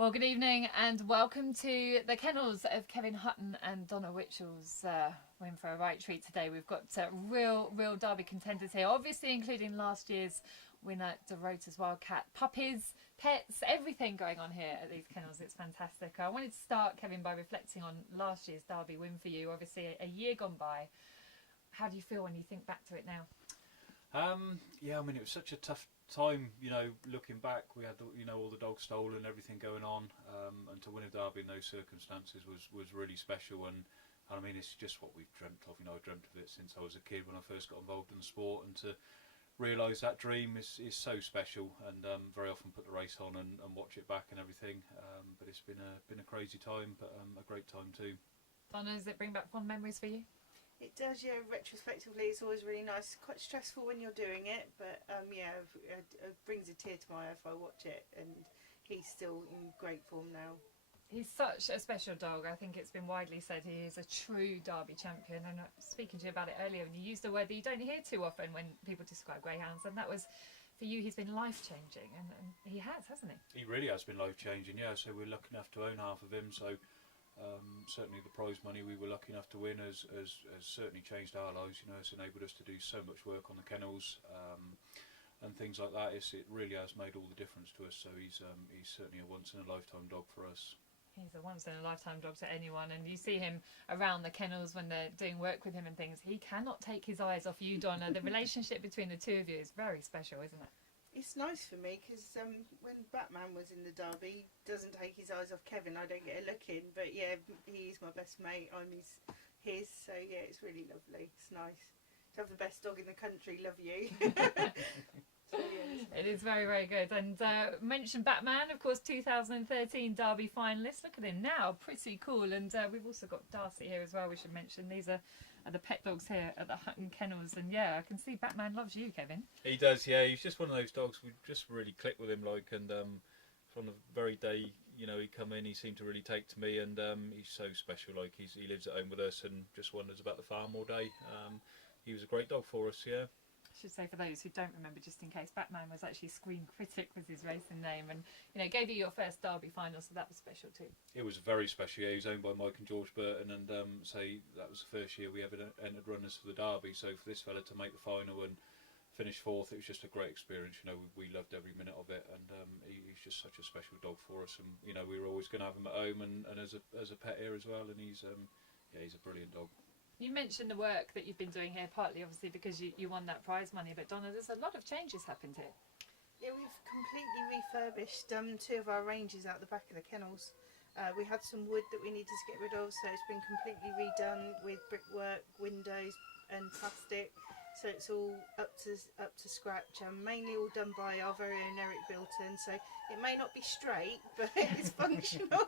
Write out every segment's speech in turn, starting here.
Well, good evening and welcome to the Kennels of Kevin Hutton and Donna Witchell's. We're in for a right treat today. We've got real derby contenders here, obviously including last year's winner, De Rota's Wildcat. Puppies, pets, everything going on here at these kennels. It's fantastic. I wanted to start, Kevin, by reflecting on last year's derby win for you. Obviously a year gone by. How do you feel when you think back to it now? Yeah, I mean, it was such a tough time, looking back. We had, all the dogs stolen and everything going on, and to win a derby in those circumstances was really special. And I mean, it's just what we've dreamt of. I dreamt of it since I was a kid when I first got involved in the sport, and to realise that dream is so special. And very often put the race on and watch it back and everything. But it's been a crazy time, but a great time too. Donna, does it bring back fond memories for you? It does, yeah. Retrospectively, it's always really nice. Quite stressful when you're doing it, but it brings a tear to my eye if I watch it. And he's still in great form now. He's such a special dog. I think it's been widely said he is a true derby champion. And speaking to you about it earlier, and you used a word that you don't hear too often when people describe greyhounds, and that was, for you, he's been life-changing, and he has, hasn't he? He really has been life-changing, yeah. So we're lucky enough to own half of him. So. Certainly the prize money we were lucky enough to win has certainly changed our lives. It's enabled us to do so much work on the kennels and things like that. It really has made all the difference to us. So he's certainly a once in a lifetime dog for us. He's a once in a lifetime dog to anyone, and you see him around the kennels when they're doing work with him and things. He cannot take his eyes off you, Donna. The relationship between the two of you is very special, isn't it? It's nice for me because when Batman was in the derby, he doesn't take his eyes off Kevin. I don't get a look in, but yeah, he's my best mate. I'm his. So yeah, it's really lovely. It's nice to have the best dog in the country. Love you. So, yeah, it is very good. And mentioned Batman, of course, 2013 Derby finalist. Look at him now, pretty cool. And we've also got Darcy here as well. We should mention these are the pet dogs here at the Hutton Kennels. And yeah, I can see Batman loves you, Kevin. He does, yeah. He's just one of those dogs. We just really click with him, and from the very day he come in, he seemed to really take to me, and he's so special. He lives at home with us and just wonders about the farm all day. He was a great dog for us, yeah. I should say, for those who don't remember, just in case, Batman was actually Screen Critic was his racing name, and gave you your first Derby final, so that was special too. It was very special. Yeah, he was owned by Mike and George Burton, and that was the first year we ever entered runners for the Derby. So for this fella to make the final and finish fourth, it was just a great experience. We loved every minute of it, and he's just such a special dog for us. And we were always going to have him at home and as a pet here as well. And he's a brilliant dog. You mentioned the work that you've been doing here, partly obviously because you won that prize money, but Donna, there's a lot of changes happened here. Yeah, we've completely refurbished two of our ranges out the back of the kennels. We had some wood that we needed to get rid of, so it's been completely redone with brickwork, windows and plastic. So it's all up to scratch, mainly all done by our very own Eric Bilton. So it may not be straight, but it's functional.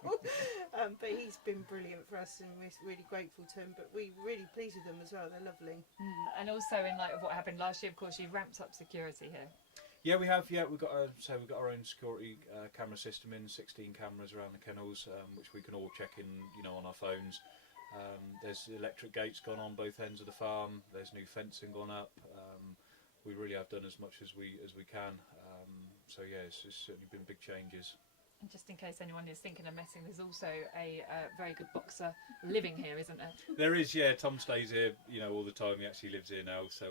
But he's been brilliant for us, and we're really grateful to him. But we're really pleased with them as well. They're lovely. And also, in light of what happened last year, of course, you've ramped up security here. Yeah, we have. Yeah, we've got our own security camera system in, 16 cameras around the kennels, which we can all check in, on our phones. There's electric gates gone on both ends of the farm. There's new fencing gone up. We really have done as much as we can. So yeah, it's certainly been big changes. And just in case anyone is thinking of messing, there's also a very good boxer living here, isn't there? There is, yeah. Tom stays here, all the time. He actually lives here now. So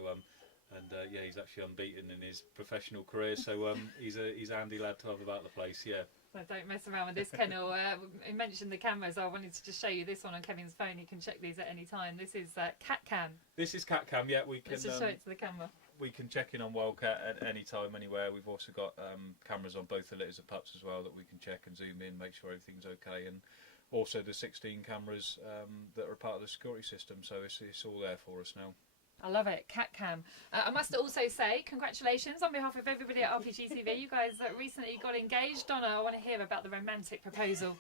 yeah, he's actually unbeaten in his professional career. So he's a handy lad to have about the place. Yeah. So don't mess around with this kennel. I mentioned the cameras. I wanted to just show you this one on Kevin's phone. You can check these at any time. This is Cat Cam. This is Cat Cam. Yeah, we can. Let's just show it to the camera. We can check in on Wildcat at any time, anywhere. We've also got cameras on both the litters of pups as well that we can check and zoom in, make sure everything's okay, and also the 16 cameras that are part of the security system. So it's all there for us now. I love it, Cat Cam. I must also say congratulations on behalf of everybody at RPG TV. You guys recently got engaged. Donna, I want to hear about the romantic proposal.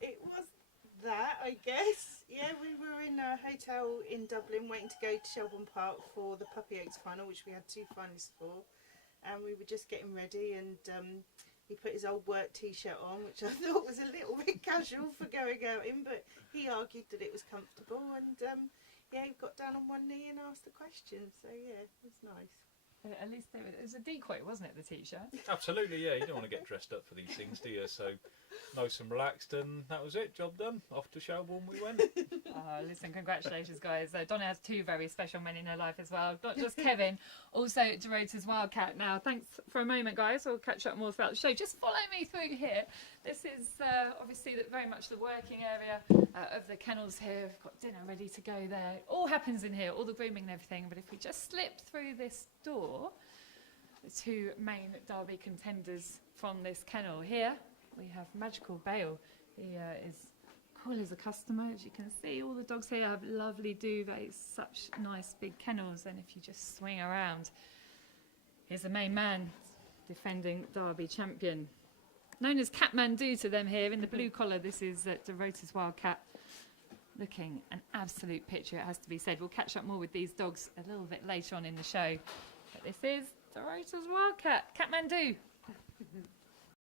It was that, I guess. Yeah, we were in a hotel in Dublin waiting to go to Shelbourne Park for the Puppy Oaks final, which we had 2 finalists for. And we were just getting ready, and he put his old work t-shirt on, which I thought was a little bit casual for going out in, but he argued that it was comfortable, and yeah, he got down on one knee and asked the question, so yeah, it was nice. At least it was a decoy, wasn't it, the t-shirt? Absolutely, yeah. You don't want to get dressed up for these things, do you? So nice and relaxed, and that was it. Job done. Off to Shelbourne we went. Listen, congratulations, guys. Donna has two very special men in her life as well. Not just Kevin, also DeRota's Wildcat. Now, thanks for a moment, guys. We'll catch up more throughout the show. Just follow me through here. This is obviously very much the working area of the kennels here. We've got dinner ready to go there. It all happens in here, all the grooming and everything. But if we just slip through this door, the two main Derby contenders from this kennel here, we have Magical Bale. He is cool as a customer. As you can see, all the dogs here have lovely duvets, such nice big kennels. And if you just swing around, here's the main man, defending Derby champion. Known as Kathmandu to them here in the blue collar. This is DeRota's Wildcat. Looking an absolute picture, it has to be said. We'll catch up more with these dogs a little bit later on in the show. But this is DeRota's Wildcat, Kathmandu.